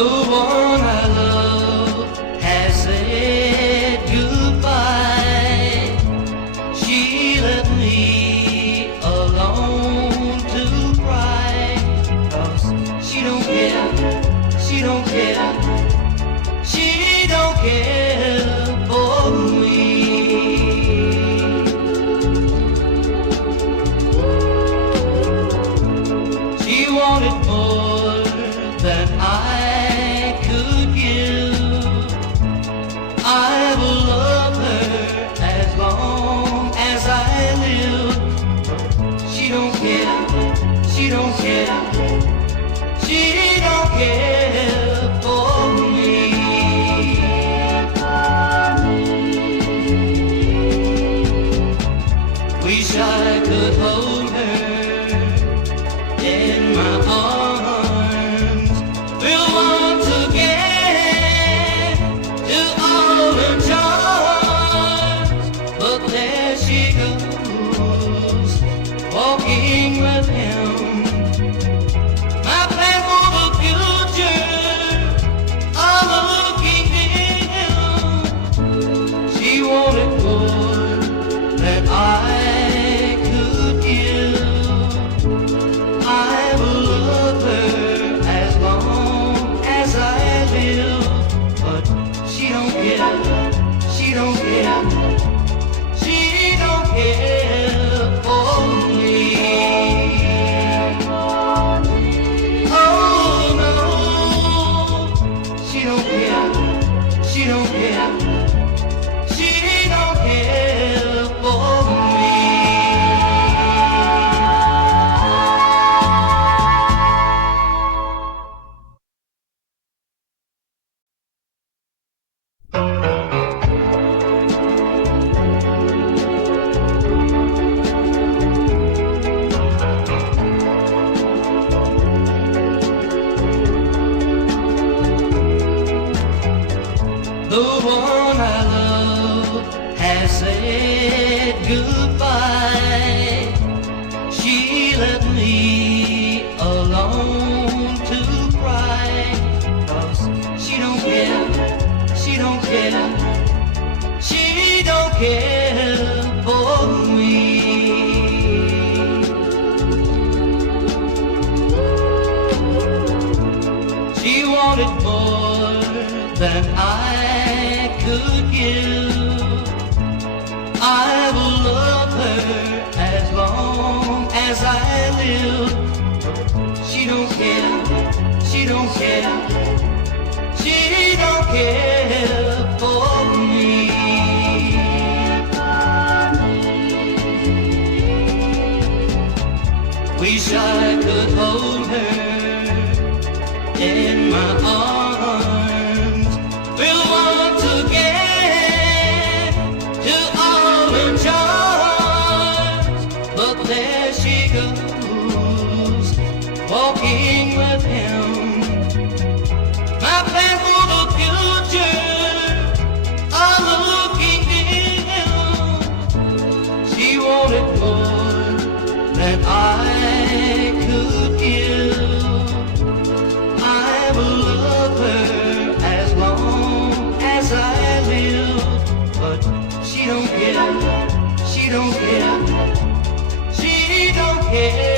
The one I love has said goodbye. She left me alone to cry. 'Cause she don't care, she don't care, she don't care for me. She wanted more than I could give. I will love her as long as I live. She don't care, she don't care, she don't care for me. Wish I could hold her in my arms, will once again do all her charms. But there she goes, walking with him. My plan for the future, I'm looking dim. She wanted more than I could give. I will love her as long as I live. But she don't care, she don't care, she don't care for me. Oh no, she don't care, she don't care, she don't care for me. The one I love has said goodbye. She left me alone to cry. 'Cause she don't care, she don't care, she don't care for me. She wanted more than I could give. I will love her as long as I live. She don't care, she don't care, she don't care for me. Wish I could hold her in my arms, will once again do all her charms. But there she goes, walking with him. My plan for the future, I'm looking dim. She wanted more than I could give. I will love her as long as I live. But she don't care, she don't care, she don't care.